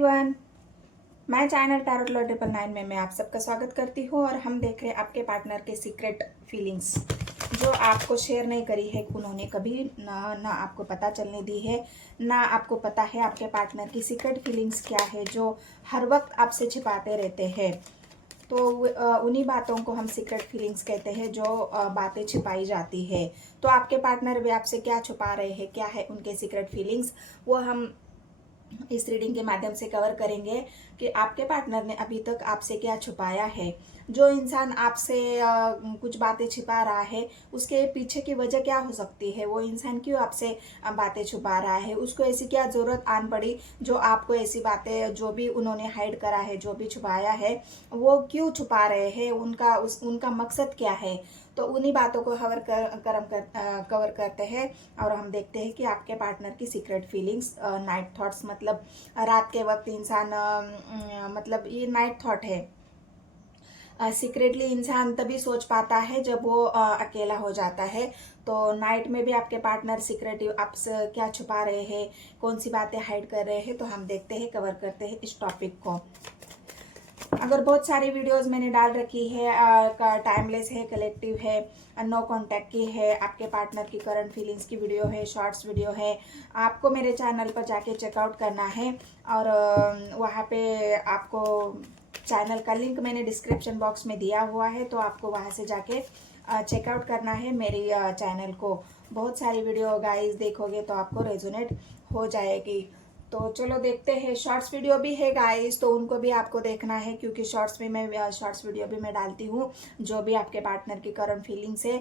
Everyone, मैं channel tarot law 999 में मैं आप सबका स्वागत करती हूँ। और हम देख रहे हैं आपके पार्टनर के सीक्रेट फीलिंग्स जो आपको शेयर नहीं करी है उन्होंने कभी ना आपको पता चलने दी है, ना आपको पता है आपके पार्टनर की सीक्रेट फीलिंग्स क्या है जो हर वक्त आपसे छिपाते रहते हैं। तो उन्हीं बातों को हम सीक्रेट फीलिंग्स कहते हैं जो बातें छिपाई जाती है। तो आपके पार्टनर भी आपसे क्या छुपा रहे हैं, क्या है उनके सीक्रेट फीलिंग्स, वो हम इस रीडिंग के माध्यम से कवर करेंगे कि आपके पार्टनर ने अभी तक आपसे क्या छुपाया है। जो इंसान आपसे कुछ बातें छिपा रहा है उसके पीछे की वजह क्या हो सकती है, वो इंसान क्यों आपसे बातें छुपा रहा है, उसको ऐसी क्या जरूरत आन पड़ी जो आपको ऐसी बातें जो भी उन्होंने हाइड करा है, जो भी छुपाया है वो क्यों छुपा रहे हैं, उनका मकसद क्या है। तो उन्हीं बातों को कवर करते हैं और हम देखते हैं कि आपके पार्टनर की सीक्रेट फीलिंग्स, नाइट थॉट्स, मतलब रात के वक्त इंसान मतलब ये नाइट थॉट है। सीक्रेटली इंसान तभी सोच पाता है जब वो अकेला हो जाता है। तो नाइट में भी आपके पार्टनर सीक्रेटिव आपसे क्या छुपा रहे हैं, कौन सी बातें हाइड कर रहे हैं, तो हम देखते हैं, कवर करते हैं इस टॉपिक को। अगर बहुत सारी वीडियोस मैंने डाल रखी है, टाइमलेस है, कलेक्टिव है, नो कांटेक्ट की है, आपके पार्टनर की करंट फीलिंग्स की वीडियो है, शॉर्ट्स वीडियो है, आपको मेरे चैनल पर जाके चेकआउट करना है। और वहाँ पे आपको चैनल का लिंक मैंने डिस्क्रिप्शन बॉक्स में दिया हुआ है, तो आपको वहाँ से जाके चेकआउट करना है मेरी चैनल को। बहुत सारी वीडियो गाइस देखोगे तो आपको रेजोनेट हो जाएगी। तो चलो देखते हैं। शॉर्ट्स वीडियो भी है गाइस, तो उनको भी आपको देखना है क्योंकि शॉर्ट्स शॉर्ट्स वीडियो भी मैं डालती हूँ। जो भी आपके पार्टनर की करंट फीलिंग्स है,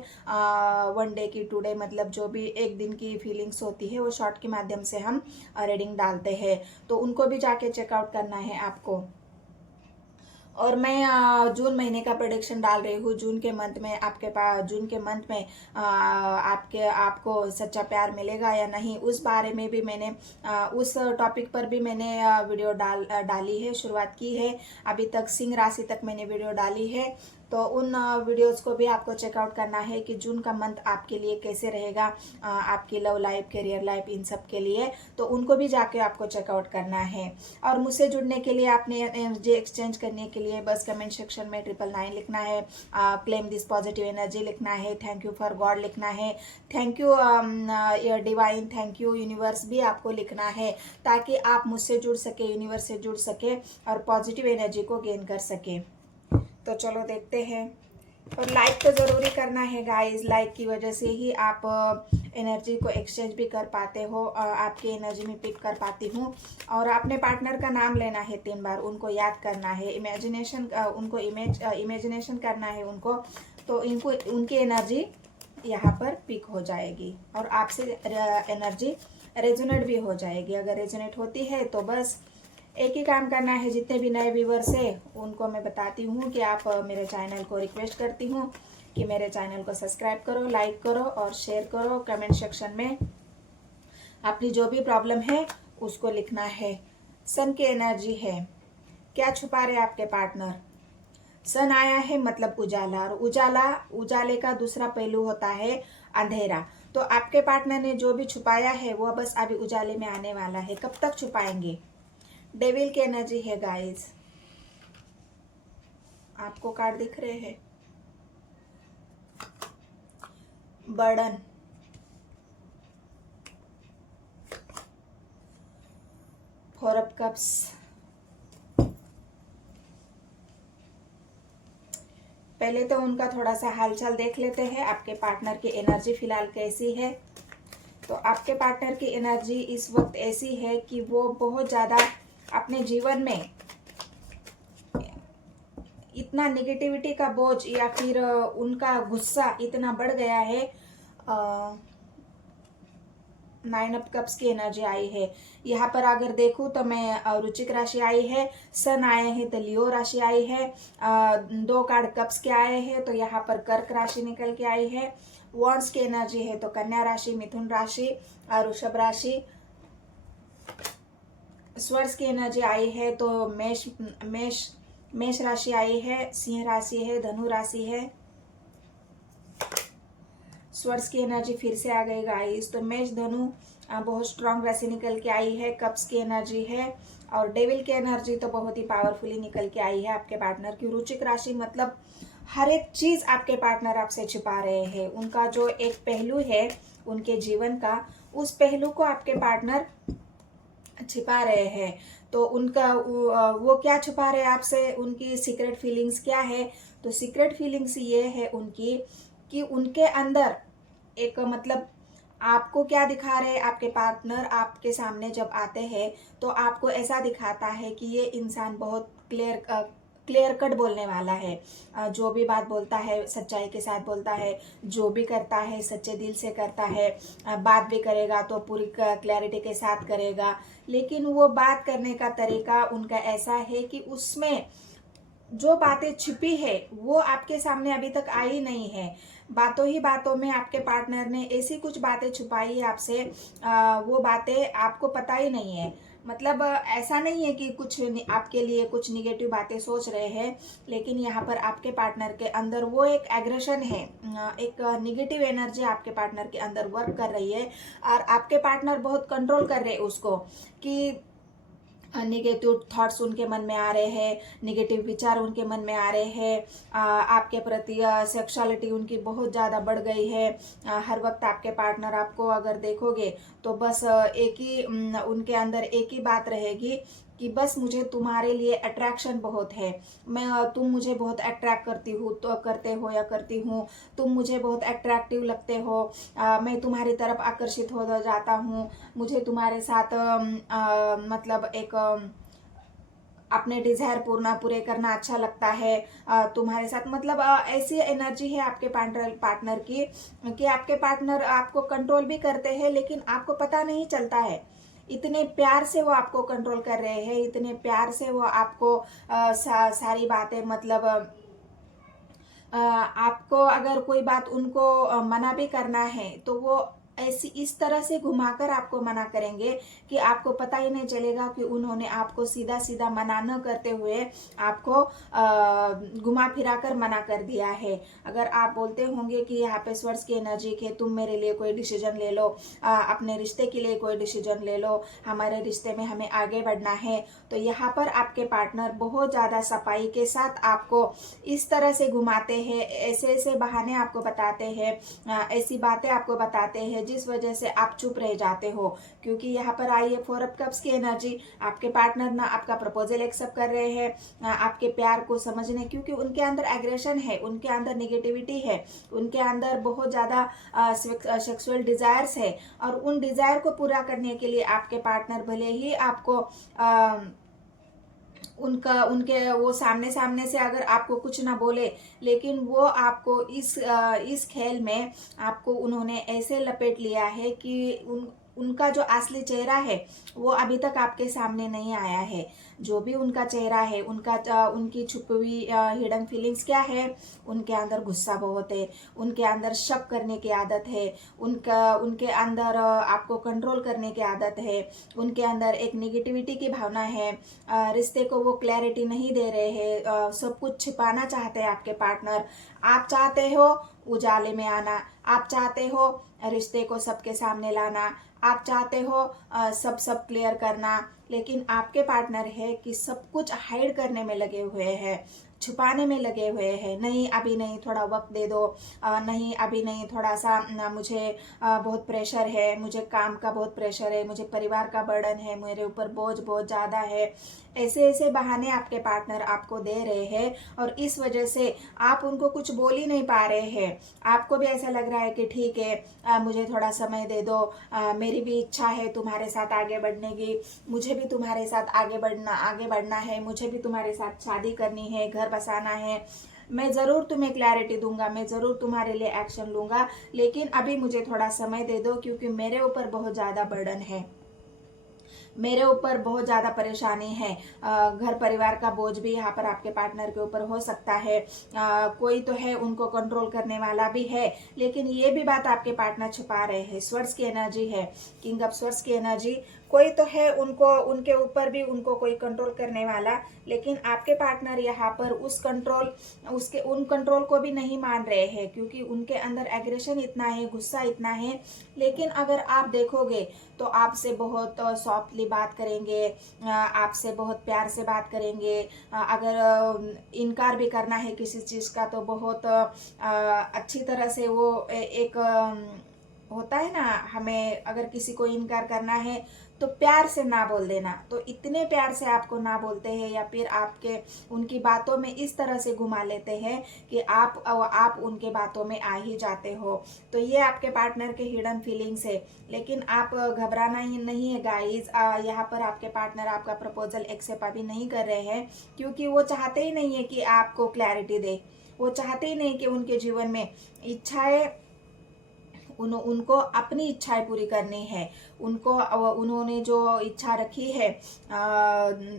वन डे की, टू डे, मतलब जो भी एक दिन की फीलिंग्स होती है वो शॉर्ट के माध्यम से हम रीडिंग डालते हैं, तो उनको भी जाके चेकआउट करना है आपको। और मैं जून महीने का प्रोडिक्शन डाल रही हूँ। जून के मंथ में जून के मंथ में आपको सच्चा प्यार मिलेगा या नहीं, उस बारे में भी मैंने उस टॉपिक पर भी मैंने वीडियो डाली है, शुरुआत की है। अभी तक सिंह राशि तक मैंने वीडियो डाली है, तो उन वीडियोस को भी आपको चेकआउट करना है कि जून का मंथ आपके लिए कैसे रहेगा, आपकी लव लाइफ, करियर लाइफ, इन सब के लिए। तो उनको भी जाके आपको चेकआउट करना है। और मुझसे जुड़ने के लिए, आपने एनर्जी एक्सचेंज करने के लिए बस कमेंट सेक्शन में 999 लिखना है, क्लेम दिस पॉजिटिव एनर्जी लिखना है, थैंक यू फॉर गॉड लिखना है, thank you divine, thank you universe भी आपको लिखना है, ताकि आप मुझसे जुड़ सके, यूनिवर्स से जुड़ सके और पॉजिटिव एनर्जी को गेन कर सके। तो चलो देखते हैं। और लाइक तो ज़रूरी करना है गाइस, लाइक की वजह से ही आप एनर्जी को एक्सचेंज भी कर पाते हो, आपकी एनर्जी में पिक कर पाती हूँ। और अपने पार्टनर का नाम लेना है 3 बार, उनको याद करना है, उनको इमेजिनेशन करना है उनको, तो इनको उनकी एनर्जी यहाँ पर पिक हो जाएगी और आपसे एनर्जी रेजोनेट भी हो जाएगी। अगर रेजोनेट होती है तो बस एक ही काम करना है। जितने भी नए व्यूवर्स है उनको मैं बताती हूँ कि आप मेरे चैनल को रिक्वेस्ट करती हूँ कि मेरे चैनल को सब्सक्राइब करो, लाइक करो और शेयर करो। कमेंट सेक्शन में अपनी जो भी प्रॉब्लम है उसको लिखना है। सन की एनर्जी है, क्या छुपा रहे आपके पार्टनर। सन आया है मतलब उजाला, और उजाले का दूसरा पहलू होता है अंधेरा। तो आपके पार्टनर ने जो भी छुपाया है वो बस अभी उजाले में आने वाला है। कब तक छुपाएंगे। डेविल की एनर्जी है गाइस, आपको कार्ड दिख रहे हैं। बर्डन, फोर ऑफ कप्स, पहले तो उनका थोड़ा सा हालचाल देख लेते हैं। आपके पार्टनर की एनर्जी फिलहाल कैसी है। तो आपके पार्टनर की एनर्जी इस वक्त ऐसी है कि वो बहुत ज़्यादा अपने जीवन में इतना नेगेटिविटी का बोझ या फिर उनका गुस्सा इतना बढ़ गया है। 9 ऑफ कप्स की एनर्जी आई है यहाँ पर। अगर देखूं तो मैं वृश्चिक राशि आई है, सन आए हैं तो लियो राशि आई है, 2 कार्ड कप्स के आए हैं तो यहाँ पर कर्क राशि निकल के आई है। वॉन्ड्स की एनर्जी है तो कन्या राशि, मिथुन राशि और वृषभ राशि। स्वर्स की एनर्जी आई है तो मेष राशि आई है, सिंह राशि है, धनु राशि है। स्वर्स की एनर्जी फिर से आ गई गाइस, तो मेष धनु बहुत स्ट्रांग राशि निकल के आई है। कप्स की एनर्जी है, और डेविल की एनर्जी तो बहुत ही पावरफुली निकल के आई है आपके पार्टनर की। वृश्चिक राशि मतलब हर एक चीज आपके पार्टनर आपसे छिपा रहे हैं। उनका जो एक पहलू है उनके जीवन का, उस पहलू को आपके पार्टनर छिपा रहे हैं। तो उनका वो क्या छुपा रहे हैं आपसे, उनकी सीक्रेट फीलिंग्स क्या है। तो सीक्रेट फीलिंग्स ये है उनकी कि उनके अंदर एक मतलब आपको क्या दिखा रहे हैं आपके पार्टनर आपके सामने जब आते हैं तो आपको ऐसा दिखाता है कि ये इंसान बहुत क्लियर कट बोलने वाला है। जो भी बात बोलता है सच्चाई के साथ बोलता है, जो भी करता है सच्चे दिल से करता है। बात भी करेगा तो पूरी क्लैरिटी के साथ करेगा, लेकिन वो बात करने का तरीका उनका ऐसा है कि उसमें जो बातें छिपी है वो आपके सामने अभी तक आई नहीं है। बातों ही बातों में आपके पार्टनर ने ऐसी कुछ बातें छुपाई है आपसे, वो बातें आपको पता ही नहीं है। मतलब ऐसा नहीं है कि कुछ आपके लिए कुछ निगेटिव बातें सोच रहे हैं, लेकिन यहाँ पर आपके पार्टनर के अंदर वो एक एग्रेशन है, एक निगेटिव एनर्जी आपके पार्टनर के अंदर वर्क कर रही है। और आपके पार्टनर बहुत कंट्रोल कर रहे हैं उसको कि निगेटिव थॉट्स उनके मन में आ रहे हैं, निगेटिव विचार उनके मन में आ रहे हैं। आपके प्रति सेक्सुअलिटी उनकी बहुत ज़्यादा बढ़ गई है। हर वक्त आपके पार्टनर आपको अगर देखोगे तो बस एक ही उनके अंदर एक ही बात रहेगी कि बस मुझे तुम्हारे लिए अट्रैक्शन बहुत है। तुम मुझे बहुत अट्रैक्ट करती हूँ तो करते हो या करती हूँ, तुम मुझे बहुत अट्रैक्टिव लगते हो। मैं तुम्हारी तरफ आकर्षित हो जाता हूँ। मुझे तुम्हारे साथ मतलब एक अपने डिजायर पूरे करना अच्छा लगता है तुम्हारे साथ। मतलब ऐसी एनर्जी है आपके पार्टनर की कि आपके पार्टनर आपको कंट्रोल भी करते हैं लेकिन आपको पता नहीं चलता है। इतने प्यार से वो आपको कंट्रोल कर रहे हैं, इतने प्यार से वो आपको सारी बातें मतलब आपको अगर कोई बात उनको मना भी करना है तो वो ऐसी इस तरह से घुमाकर आपको मना करेंगे कि आपको पता ही नहीं चलेगा कि उन्होंने आपको सीधा सीधा मना न करते हुए आपको घुमा फिरा कर मना कर दिया है। अगर आप बोलते होंगे कि यहाँ पे स्वर्स की एनर्जी के तुम मेरे लिए कोई डिसीजन ले लो, अपने रिश्ते के लिए कोई डिसीजन ले लो, हमारे रिश्ते में हमें आगे बढ़ना है, तो यहाँ पर आपके पार्टनर बहुत ज़्यादा सफाई के साथ आपको इस तरह से घुमाते हैं, ऐसे ऐसे बहाने आपको बताते हैं, ऐसी बातें आपको बताते हैं जिस वजह से आप चुप रह जाते हो। क्योंकि यहाँ पर आई है 4 ऑफ कप्स की एनर्जी। आपके पार्टनर ना आपका प्रपोजल एक्सेप्ट कर रहे हैं आपके प्यार को समझने, क्योंकि उनके अंदर एग्रेशन है, उनके अंदर निगेटिविटी है, उनके अंदर बहुत ज़्यादा सेक्सुअल डिजायर्स है। और उन डिजायर को पूरा करने के लिए आपके पार्टनर भले ही आपको उनके वो सामने सामने से अगर आपको कुछ ना बोले, लेकिन वो आपको इस खेल में आपको उन्होंने ऐसे लपेट लिया है कि उनका जो असली चेहरा है वो अभी तक आपके सामने नहीं आया है। जो भी उनका चेहरा है, उनकी छुपी हुई हिडन फीलिंग्स क्या है, उनके अंदर गुस्सा बहुत है, उनके अंदर शक करने की आदत है, उनके अंदर आपको कंट्रोल करने की आदत है, उनके अंदर एक निगेटिविटी की भावना है। रिश्ते को वो क्लैरिटी नहीं दे रहे हैं, सब कुछ छिपाना चाहते हैं आपके पार्टनर। आप चाहते हो उजाले में आना, आप चाहते हो रिश्ते को सबके सामने लाना, आप चाहते हो सब क्लियर करना, लेकिन आपके पार्टनर है कि सब कुछ हाइड करने में लगे हुए हैं, छुपाने में लगे हुए हैं। नहीं अभी नहीं, थोड़ा वक्त दे दो, नहीं अभी नहीं, थोड़ा सा मुझे बहुत प्रेशर है, मुझे काम का बहुत प्रेशर है, मुझे परिवार का बर्डन है, मेरे ऊपर बोझ बहुत ज़्यादा है। ऐसे ऐसे बहाने आपके पार्टनर आपको दे रहे हैं और इस वजह से आप उनको कुछ बोल ही नहीं पा रहे हैं। आपको भी ऐसा लग रहा है कि ठीक है मुझे थोड़ा समय दे दो, मेरी भी इच्छा है तुम्हारे साथ आगे बढ़ने की, मुझे भी तुम्हारे साथ आगे बढ़ना है, मुझे भी तुम्हारे साथ शादी करनी है, घर बसाना है, मैं ज़रूर तुम्हें क्लैरिटी दूंगा, मैं ज़रूर तुम्हारे लिए एक्शन लूंगा, लेकिन अभी मुझे थोड़ा समय दे दो क्योंकि मेरे ऊपर बहुत ज़्यादा बर्डन है, मेरे ऊपर बहुत ज़्यादा परेशानी है। घर परिवार का बोझ भी यहाँ पर आपके पार्टनर के ऊपर हो सकता है। कोई तो है उनको कंट्रोल करने वाला भी है, लेकिन ये भी बात आपके पार्टनर छुपा रहे हैं। स्वर्स की एनर्जी है, किंग ऑफ स्वर्स की एनर्जी, कोई तो है उनको, उनके ऊपर भी उनको कोई कंट्रोल करने वाला, लेकिन आपके पार्टनर यहाँ पर उन कंट्रोल को भी नहीं मान रहे हैं, क्योंकि उनके अंदर एग्रेशन इतना है, गुस्सा इतना है। लेकिन अगर आप देखोगे तो आपसे बहुत सॉफ्टली बात करेंगे, आपसे बहुत प्यार से बात करेंगे। अगर इनकार भी करना है किसी चीज़ का तो बहुत अच्छी तरह से वो एक होता है ना, हमें अगर किसी को इनकार करना है तो प्यार से ना बोल देना, तो इतने प्यार से आपको ना बोलते हैं, या फिर आपके उनकी बातों में इस तरह से घुमा लेते हैं कि आप उनके बातों में आ ही जाते हो। तो ये आपके पार्टनर के हिडन फीलिंग्स है। लेकिन आप घबराना ही नहीं है गाइज, यहाँ पर आपके पार्टनर आपका प्रपोजल एक्सेप्ट अभी नहीं कर रहे हैं, क्योंकि वो चाहते ही नहीं है कि आपको क्लैरिटी दे। वो चाहते ही नहीं कि उनके जीवन में इच्छाएं, उनको अपनी इच्छाएं पूरी करनी है। उन्होंने जो इच्छा रखी है,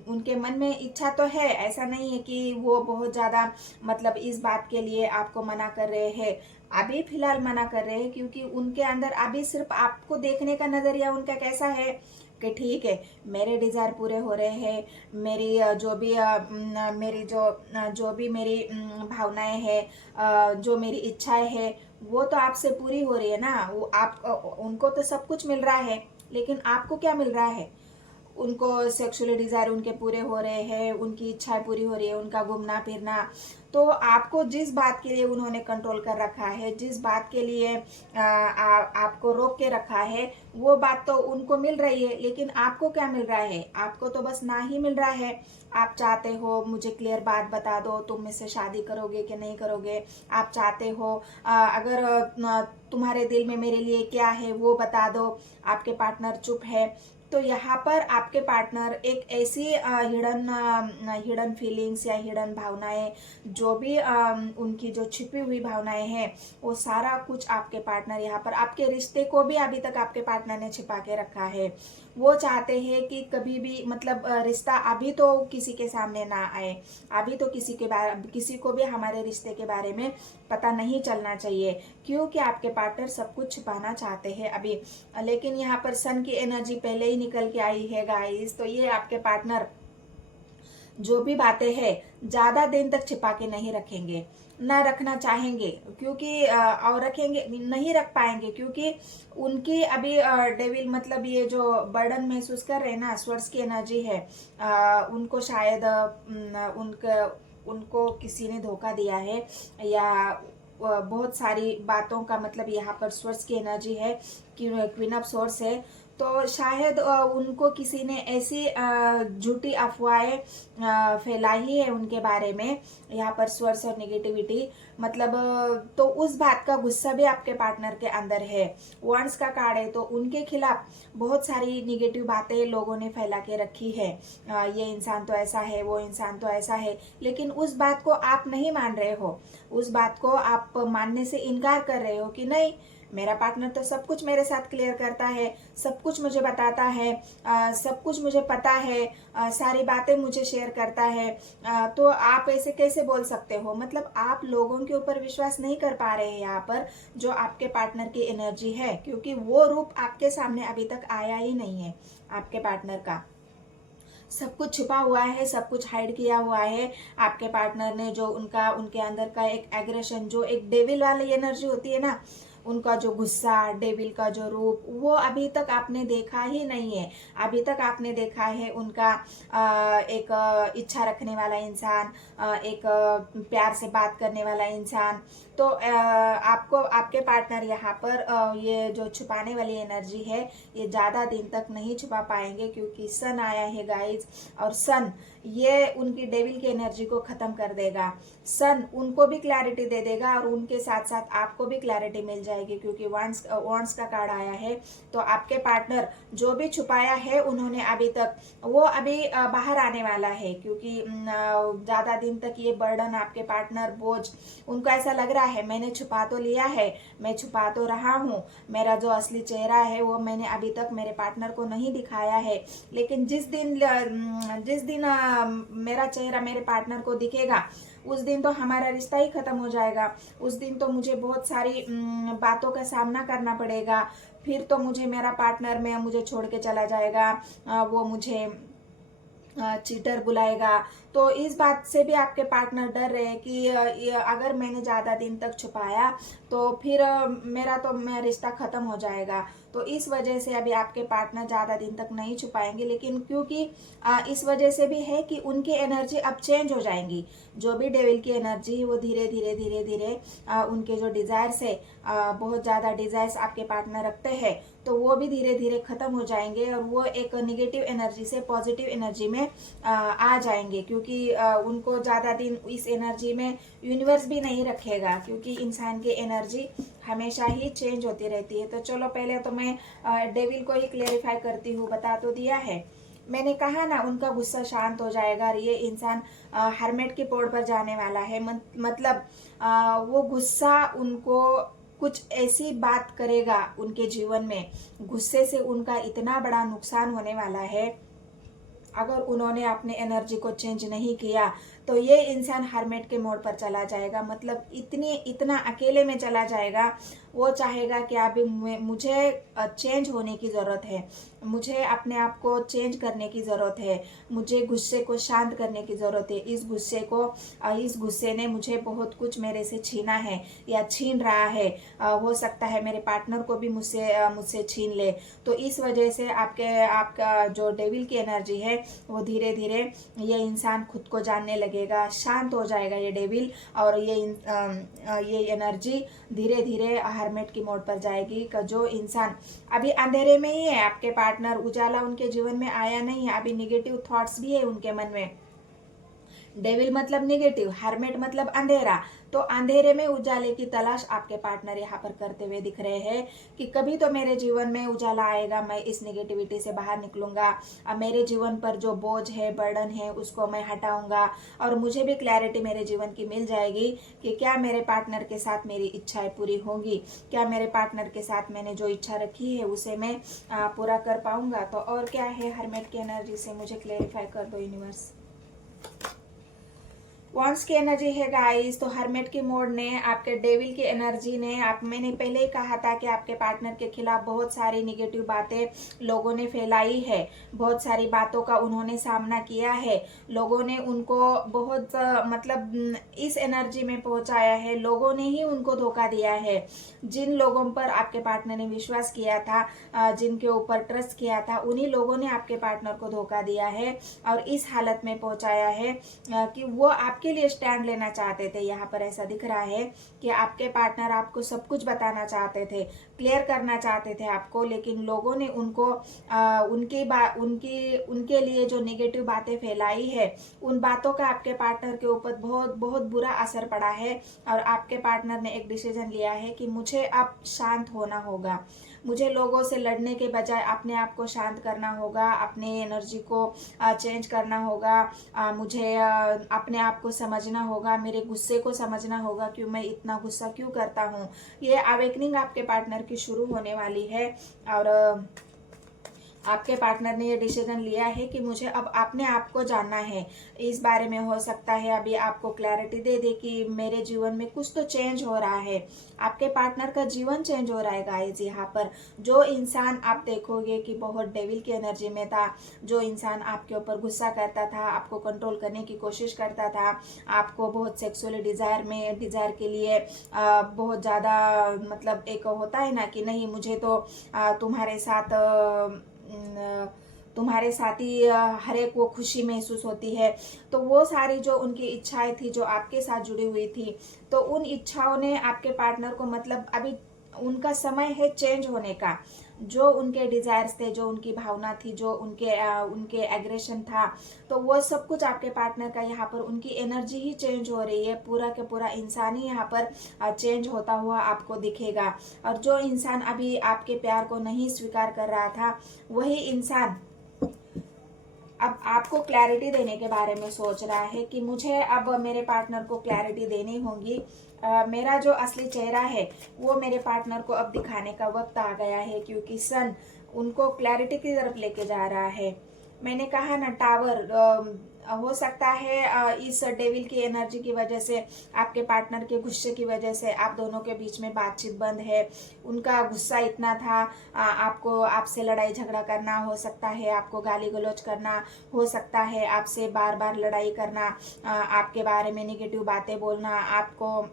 उनके मन में इच्छा तो है, ऐसा नहीं है कि वो बहुत ज़्यादा मतलब इस बात के लिए आपको मना कर रहे हैं। अभी फिलहाल मना कर रहे हैं क्योंकि उनके अंदर अभी सिर्फ आपको देखने का नज़रिया उनका कैसा है कि ठीक है, मेरे डिज़ायर पूरे हो रहे हैं, मेरी जो भी मेरी भावनाएं हैं, जो मेरी इच्छाएं हैं, वो तो आपसे पूरी हो रही है ना। वो आप उनको तो सब कुछ मिल रहा है, लेकिन आपको क्या मिल रहा है? उनको सेक्सुअली डिज़ायर उनके पूरे हो रहे हैं, उनकी इच्छाएं पूरी हो रही है, उनका घूमना फिरना। तो आपको जिस बात के लिए उन्होंने कंट्रोल कर रखा है, जिस बात के लिए आपको रोक के रखा है, वो बात तो उनको मिल रही है, लेकिन आपको क्या मिल रहा है? आपको तो बस ना ही मिल रहा है। आप चाहते हो मुझे क्लियर बात बता दो, तुम मुझसे शादी करोगे कि नहीं करोगे। आप चाहते हो अगर तुम्हारे दिल में मेरे लिए क्या है वो बता दो। आपके पार्टनर चुप है। तो यहाँ पर आपके पार्टनर एक ऐसी हिडन फीलिंग्स या हिडन भावनाएं, जो भी उनकी जो छिपी हुई भावनाएं हैं, वो सारा कुछ आपके पार्टनर यहाँ पर आपके रिश्ते को भी अभी तक आपके पार्टनर ने छिपा के रखा है। वो चाहते हैं कि कभी भी मतलब रिश्ता अभी तो किसी के सामने ना आए, अभी तो किसी को भी हमारे रिश्ते के बारे में पता नहीं चलना चाहिए, क्योंकि आपके पार्टनर सब कुछ छुपाना चाहते हैं अभी। लेकिन यहाँ पर सन की एनर्जी पहले ही निकल के आई है गाइस, तो ये आपके पार्टनर जो भी बातें हैं ज़्यादा दिन तक छिपा के नहीं रखेंगे, ना रखना चाहेंगे, क्योंकि और रखेंगे नहीं, रख पाएंगे, क्योंकि उनकी अभी डेविल मतलब ये जो बर्डन महसूस कर रहे हैं ना, स्वर्स की एनर्जी है। उनको शायद उनको किसी ने धोखा दिया है, या बहुत सारी बातों का मतलब यहाँ पर स्वर्स की एनर्जी है, क्वीन ऑफ सोर्स है। तो शायद उनको किसी ने ऐसी झूठी अफवाहें फैलाई है उनके बारे में, यहाँ पर स्वर्स और नेगेटिविटी मतलब, तो उस बात का गुस्सा भी आपके पार्टनर के अंदर है। वंस का कार्ड है, तो उनके खिलाफ बहुत सारी निगेटिव बातें लोगों ने फैला के रखी है। ये इंसान तो ऐसा है, वो इंसान तो ऐसा है, लेकिन उस बात को आप नहीं मान रहे हो। उस बात को आप मानने से इनकार कर रहे हो कि नहीं, मेरा पार्टनर तो सब कुछ मेरे साथ क्लियर करता है, सब कुछ मुझे बताता है, सब कुछ मुझे पता है, सारी बातें मुझे शेयर करता है। तो आप ऐसे कैसे बोल सकते हो? मतलब आप लोगों के ऊपर विश्वास नहीं कर पा रहे हैं यहाँ पर, जो आपके पार्टनर की एनर्जी है, क्योंकि वो रूप आपके सामने अभी तक आया ही नहीं है आपके पार्टनर का। सब कुछ छिपा हुआ है, सब कुछ हाइड किया हुआ है। आपके पार्टनर ने जो उनके अंदर का एक एग्रेशन, जो एक डेविल वाली एनर्जी होती है ना, उनका जो गुस्सा, डेविल का जो रूप, वो अभी तक आपने देखा ही नहीं है। अभी तक आपने देखा है उनका एक इच्छा रखने वाला इंसान, एक प्यार से बात करने वाला इंसान। तो आपको आपके पार्टनर यहाँ पर ये जो छुपाने वाली एनर्जी है, ये ज़्यादा दिन तक नहीं छुपा पाएंगे, क्योंकि सन आया है गाइज, और सन ये उनकी डेविल की एनर्जी को ख़त्म कर देगा। सन उनको भी क्लैरिटी दे देगा, और उनके साथ साथ आपको भी क्लैरिटी मिल जाएगी, क्योंकि वॉन्ड्स का कार्ड आया है। तो आपके पार्टनर जो भी छुपाया है उन्होंने अभी तक, वो अभी बाहर आने वाला है, क्योंकि ज़्यादा दिन तक ये बर्डन आपके पार्टनर, बोझ, उनको ऐसा लग रहा है मैंने छुपा तो लिया है, मैं छुपा तो रहा हूँ, मेरा जो असली चेहरा है वो मैंने अभी तक मेरे पार्टनर को नहीं दिखाया है, लेकिन जिस दिन मेरा चेहरा मेरे पार्टनर को दिखेगा, उस दिन तो हमारा रिश्ता ही खत्म हो जाएगा। उस दिन तो मुझे बहुत सारी बातों का सामना करना पड़ेगा। फिर तो मुझे मेरा पार्टनर में मुझे छोड़ के चला जाएगा, वो मुझे चीटर बुलाएगा। तो इस बात से भी आपके पार्टनर डर रहे हैं कि ये अगर मैंने ज़्यादा दिन तक छुपाया तो फिर मेरा रिश्ता ख़त्म हो जाएगा। तो इस वजह से अभी आपके पार्टनर ज़्यादा दिन तक नहीं छुपाएंगे, लेकिन क्योंकि इस वजह से भी है कि उनकी एनर्जी अब चेंज हो जाएंगी। जो भी डेविल की एनर्जी है वो धीरे धीरे धीरे धीरे उनके जो डिज़ायर्स है, बहुत ज़्यादा डिज़ायर्स आपके पार्टनर रखते हैं, तो वो भी धीरे धीरे ख़त्म हो जाएंगे और वो एक नेगेटिव एनर्जी से पॉजिटिव एनर्जी में आ जाएंगे। क्योंकि उनको ज़्यादा दिन इस एनर्जी में यूनिवर्स भी नहीं रखेगा, क्योंकि इंसान की एनर्जी हमेशा ही चेंज होती रहती है। तो चलो पहले तो मैं डेविल को ही क्लेरिफाई करती हूँ, बता तो दिया है। मैंने कहा ना उनका गुस्सा शांत हो जाएगा और ये इंसान हर्मेट के पोर्ट पर जाने वाला है। मतलब वो गुस्सा उनको कुछ ऐसी बात करेगा उनके जीवन में, गुस्से से उनका इतना बड़ा नुकसान होने वाला है। अगर उन्होंने अपने एनर्जी को चेंज नहीं किया तो ये इंसान हर्मेट के मोड पर चला जाएगा। मतलब इतना अकेले में चला जाएगा। वो चाहेगा कि अभी मुझे चेंज होने की ज़रूरत है, मुझे अपने आप को चेंज करने की ज़रूरत है, मुझे गुस्से को शांत करने की ज़रूरत है। इस गुस्से ने मुझे बहुत कुछ मेरे से छीना है या छीन रहा है। हो सकता है मेरे पार्टनर को भी मुझसे छीन ले। तो इस वजह से आपका जो डेविल की एनर्जी है वो धीरे धीरे ये इंसान खुद को जानने लगेगा, शांत हो जाएगा ये डेविल, और ये एनर्जी धीरे धीरे हर्मेट की मोड पर जाएगी। जो इंसान अभी अंधेरे में ही है, आपके पार्टनर उजाला उनके जीवन में आया नहीं है, अभी निगेटिव थॉट्स भी है उनके मन में। डेविल मतलब निगेटिव, हर्मेट मतलब अंधेरा। तो अंधेरे में उजाले की तलाश आपके पार्टनर यहाँ पर करते हुए दिख रहे हैं कि कभी तो मेरे जीवन में उजाला आएगा, मैं इस नेगेटिविटी से बाहर निकलूंगा, अब मेरे जीवन पर जो बोझ है, बर्डन है, उसको मैं हटाऊंगा और मुझे भी क्लैरिटी मेरे जीवन की मिल जाएगी कि क्या मेरे पार्टनर के साथ मेरी इच्छाएं पूरी होंगी, क्या मेरे पार्टनर के साथ मैंने जो इच्छा रखी है उसे मैं पूरा कर पाऊंगा। तो और क्या है हर्मेट की एनर्जी से, मुझे क्लैरिफाई कर दो यूनिवर्स। वंस की एनर्जी है गाइस, तो हर्मेट की मोड ने आपके डेविल की एनर्जी ने मैंने पहले ही कहा था कि आपके पार्टनर के खिलाफ बहुत सारी निगेटिव बातें लोगों ने फैलाई है, बहुत सारी बातों का उन्होंने सामना किया है, लोगों ने उनको बहुत मतलब इस एनर्जी में पहुंचाया है, लोगों ने ही उनको धोखा दिया है। जिन लोगों पर आपके पार्टनर ने विश्वास किया था, जिनके ऊपर ट्रस्ट किया था, उन्हीं लोगों ने आपके पार्टनर को धोखा दिया है और इस हालत में पहुंचाया है कि वो आपके लिए स्टैंड लेना चाहते थे। यहाँ पर ऐसा दिख रहा है कि आपके पार्टनर आपको सब कुछ बताना चाहते थे, क्लियर करना चाहते थे आपको, लेकिन लोगों ने उनको उनके लिए जो नेगेटिव बातें फैलाई है, उन बातों का आपके पार्टनर के ऊपर बहुत बहुत बुरा असर पड़ा है। और आपके पार्टनर ने एक डिसीजन लिया है कि मुझे अब शांत होना होगा, मुझे लोगों से लड़ने के बजाय अपने आप को शांत करना होगा, अपने एनर्जी को चेंज करना होगा, मुझे अपने आप को समझना होगा, मेरे गुस्से को समझना होगा कि मैं इतना गुस्सा क्यों करता हूँ। ये अवेकनिंग आपके पार्टनर की शुरू होने वाली है और आपके पार्टनर ने ये डिसीजन लिया है कि मुझे अब अपने आप को जानना है। इस बारे में हो सकता है अभी आपको क्लैरिटी दे दे कि मेरे जीवन में कुछ तो चेंज हो रहा है, आपके पार्टनर का जीवन चेंज हो रहा है गाइस। यहाँ पर जो इंसान आप देखोगे कि बहुत डेविल की एनर्जी में था, जो इंसान आपके ऊपर गुस्सा करता था, आपको कंट्रोल करने की कोशिश करता था, आपको बहुत सेक्सुअली डिज़ायर के लिए बहुत ज़्यादा, मतलब एक होता है ना कि नहीं मुझे तो तुम्हारे साथ ही हर एक वो खुशी महसूस होती है। तो वो सारी जो उनकी इच्छाएं थी जो आपके साथ जुड़ी हुई थी, तो उन इच्छाओं ने आपके पार्टनर को, मतलब अभी उनका समय है चेंज होने का। जो उनके डिजायर्स थे, जो उनकी भावना थी, जो उनके एग्रेशन था, तो वो सब कुछ आपके पार्टनर का यहाँ पर उनकी एनर्जी ही चेंज हो रही है। पूरा के पूरा इंसान ही यहाँ पर चेंज होता हुआ आपको दिखेगा। और जो इंसान अभी आपके प्यार को नहीं स्वीकार कर रहा था, वही इंसान अब आपको क्लैरिटी देने के बारे में सोच रहा है कि मुझे अब मेरे पार्टनर को क्लैरिटी देनी होगी। मेरा जो असली चेहरा है वो मेरे पार्टनर को अब दिखाने का वक्त आ गया है, क्योंकि सन उनको क्लैरिटी की तरफ लेके जा रहा है। मैंने कहा ना टावर, हो सकता है इस डेविल की एनर्जी की वजह से, आपके पार्टनर के गुस्से की वजह से आप दोनों के बीच में बातचीत बंद है। उनका गुस्सा इतना था, आपको आपसे लड़ाई झगड़ा करना हो सकता है, आपको गाली गलौज करना हो सकता है, आपसे बार बार लड़ाई करना, आपके बारे में निगेटिव बातें बोलना, आपको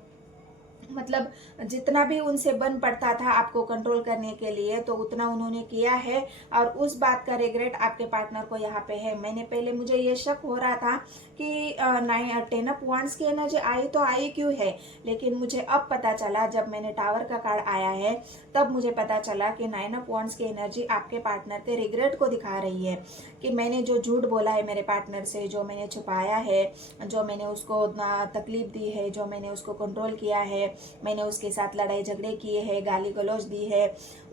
मतलब जितना भी उनसे बन पड़ता था आपको कंट्रोल करने के लिए, तो उतना उन्होंने किया है। और उस बात का रिग्रेट आपके पार्टनर को यहाँ पे है। मैंने पहले मुझे ये शक हो रहा था कि 10 ऑफ वांड्स की एनर्जी आई तो आई क्यों है, लेकिन मुझे अब पता चला, जब मैंने टावर का कार्ड आया है तब मुझे पता चला कि 9 ऑफ वांड्स की एनर्जी आपके पार्टनर के रिग्रेट को दिखा रही है कि मैंने जो झूठ बोला है मेरे पार्टनर से, जो मैंने छुपाया है, जो मैंने उसको तकलीफ दी है, जो मैंने उसको कंट्रोल किया है, मैंने उसके साथ लड़ाई झगड़े किए हैं, गाली गलौज दी है,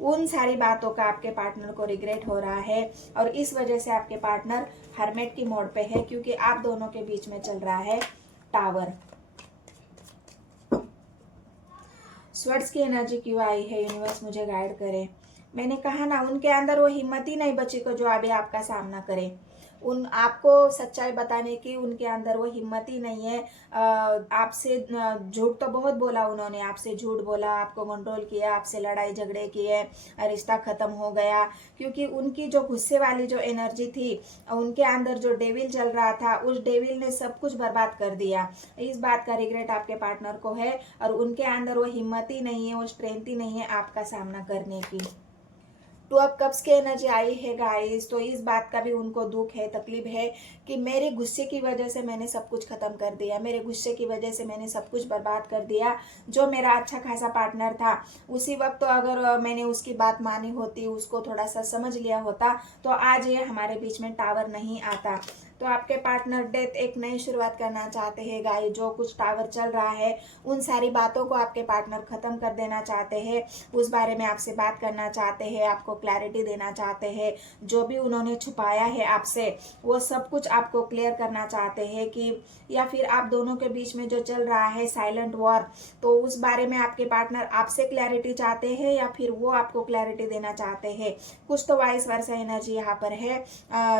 उन सारी बातों का आपके पार्टनर को रिग्रेट हो रहा है। और इस वजह से आपके पार्टनर हर्मिट की मोड पे है, क्योंकि आप दोनों के बीच में चल रहा है टावर। स्वर्ड्स की एनर्जी क्यों आई है, यूनिवर्स मुझे गाइड करे। मैंने कहा ना, उनके अंदर वो हिम्मत ही नहीं बची को जो अभी आपका सामना करे। उन आपको सच्चाई बताने की उनके अंदर वो हिम्मत ही नहीं है। आपसे झूठ तो बहुत बोला उन्होंने, आपसे झूठ बोला, आपको कंट्रोल किया, आपसे लड़ाई झगड़े किए, रिश्ता खत्म हो गया, क्योंकि उनकी जो गुस्से वाली जो एनर्जी थी, उनके अंदर जो डेविल चल रहा था, उस डेविल ने सब कुछ बर्बाद कर दिया। इस बात का रिग्रेट आपके पार्टनर को है, और उनके अंदर वो हिम्मत ही नहीं है, वो स्ट्रेंथ ही नहीं है आपका सामना करने की। 2 ऑफ कप्स की एनर्जी आई है गाइस, तो इस बात का भी उनको दुख है, तकलीफ है कि मेरे गुस्से की वजह से मैंने सब कुछ खत्म कर दिया, मेरे गुस्से की वजह से मैंने सब कुछ बर्बाद कर दिया। जो मेरा अच्छा खासा पार्टनर था, उसी वक्त तो अगर मैंने उसकी बात मानी होती, उसको थोड़ा सा समझ लिया होता, तो आज ये हमारे बीच में टावर नहीं आता। तो आपके पार्टनर डेथ एक नई शुरुआत करना चाहते हैं गाइस। जो कुछ टावर चल रहा है, उन सारी बातों को आपके पार्टनर खत्म कर देना चाहते हैं, उस बारे में आपसे बात करना चाहते हैं, आपको क्लैरिटी देना चाहते हैं। जो भी उन्होंने छुपाया है आपसे, वो सब कुछ आपको क्लियर करना चाहते हैं कि, या फिर आप दोनों के बीच में जो चल रहा है साइलेंट वॉर, तो उस बारे में आपके पार्टनर आपसे क्लैरिटी चाहते हैं या फिर वो आपको क्लैरिटी देना चाहते हैं। कुछ तो वाइस वर्सा एनर्जी यहाँ पर है।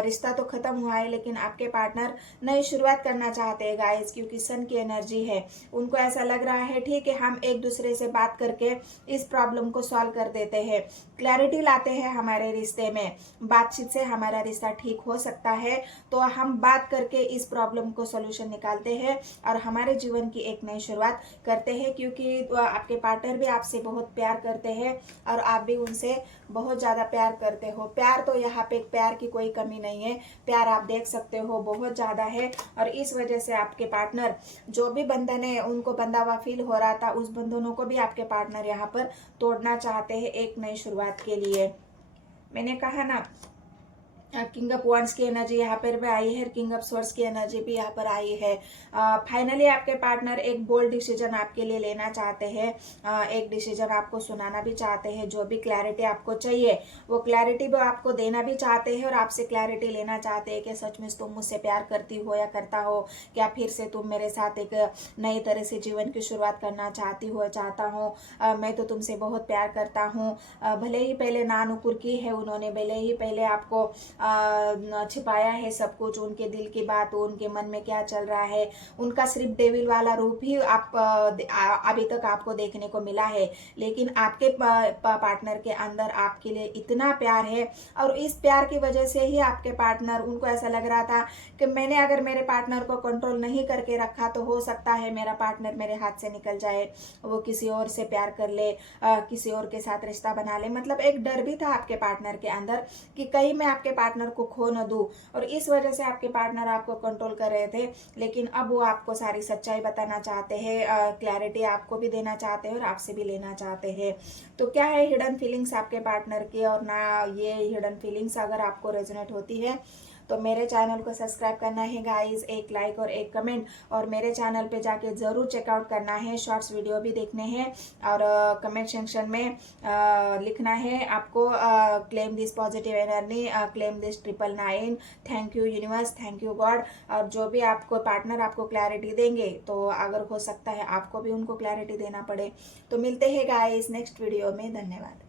रिश्ता तो खत्म हुआ है, लेकिन आपके पार्टनर नई शुरुआत करना चाहते हैं गाइस, क्योंकि सन की एनर्जी है। उनको ऐसा लग रहा है ठीक है, हम एक दूसरे से बात करके इस प्रॉब्लम को सॉल्व कर देते हैं, क्लैरिटी लाते हैं हमारे रिश्ते में, बातचीत से हमारा रिश्ता ठीक हो सकता है। तो हम बात करके इस प्रॉब्लम को सोल्यूशन निकालते हैं और हमारे जीवन की एक नई शुरुआत करते हैं, क्योंकि आपके पार्टनर भी आपसे बहुत प्यार करते हैं और आप भी उनसे बहुत ज़्यादा प्यार करते हो। प्यार तो यहाँ पे प्यार की कोई कमी नहीं है, प्यार आप देख सकते हो बहुत ज़्यादा है। और इस वजह से आपके पार्टनर जो भी बंधन है, उनको बंधा हुआ फील हो रहा था, उस बंधनों को भी आपके पार्टनर यहाँ पर तोड़ना चाहते हैं एक नई शुरुआत के लिए। मैंने कहा ना, किंग ऑफ वांड्स की एनर्जी यहाँ पर भी आई है, किंग ऑफ स्वॉर्ड्स की एनर्जी भी यहाँ पर आई है। फाइनली आपके पार्टनर एक बोल्ड डिसीजन आपके लिए लेना चाहते हैं, एक डिसीजन आपको सुनाना भी चाहते हैं। जो भी क्लैरिटी आपको चाहिए, वो क्लैरिटी भी आपको देना भी चाहते हैं, और आपसे क्लैरिटी लेना चाहते हैं कि सचमुच तुम मुझसे प्यार करती हो या करता हो, क्या फिर से तुम मेरे साथ एक नई तरह से जीवन की शुरुआत करना चाहती हो, चाहता हूँ। मैं तो तुमसे बहुत प्यार करता हूँ। भले ही पहले नानुकुर की है उन्होंने, भले ही पहले आपको छिपाया है सब कुछ, उनके दिल की बात, उनके मन में क्या चल रहा है, उनका सिर्फ डेविल वाला रूप ही आप अभी तक आपको देखने को मिला है। लेकिन आपके पार्टनर के अंदर आपके लिए इतना प्यार है, और इस प्यार की वजह से ही आपके पार्टनर, उनको ऐसा लग रहा था कि मैंने अगर मेरे पार्टनर को कंट्रोल नहीं करके रखा तो हो सकता है मेरा पार्टनर मेरे हाथ से निकल जाए, वो किसी और से प्यार कर ले, किसी और के साथ रिश्ता बना ले। मतलब एक डर भी था आपके पार्टनर के अंदर कि कहीं मैं आपके पार्टनर को खो न दूं, और इस वजह से आपके पार्टनर आपको कंट्रोल कर रहे थे। लेकिन अब वो आपको सारी सच्चाई बताना चाहते हैं, क्लैरिटी आपको भी देना चाहते हैं और आपसे भी लेना चाहते हैं। तो क्या है हिडन फीलिंग्स आपके पार्टनर की, और ना ये हिडन फीलिंग्स अगर आपको रेजोनेट होती है तो मेरे चैनल को सब्सक्राइब करना है गाइस, एक लाइक और एक कमेंट, और मेरे चैनल पे जाके ज़रूर चेकआउट करना है, शॉर्ट्स वीडियो भी देखने हैं, और कमेंट सेक्शन में लिखना है आपको claim this positive energy, claim this 999, thank you universe, thank you God. और जो भी आपको पार्टनर आपको क्लैरिटी देंगे, तो अगर हो सकता है आपको भी उनको क्लैरिटी देना पड़े। तो मिलते हैं गाइस नेक्स्ट वीडियो में, धन्यवाद।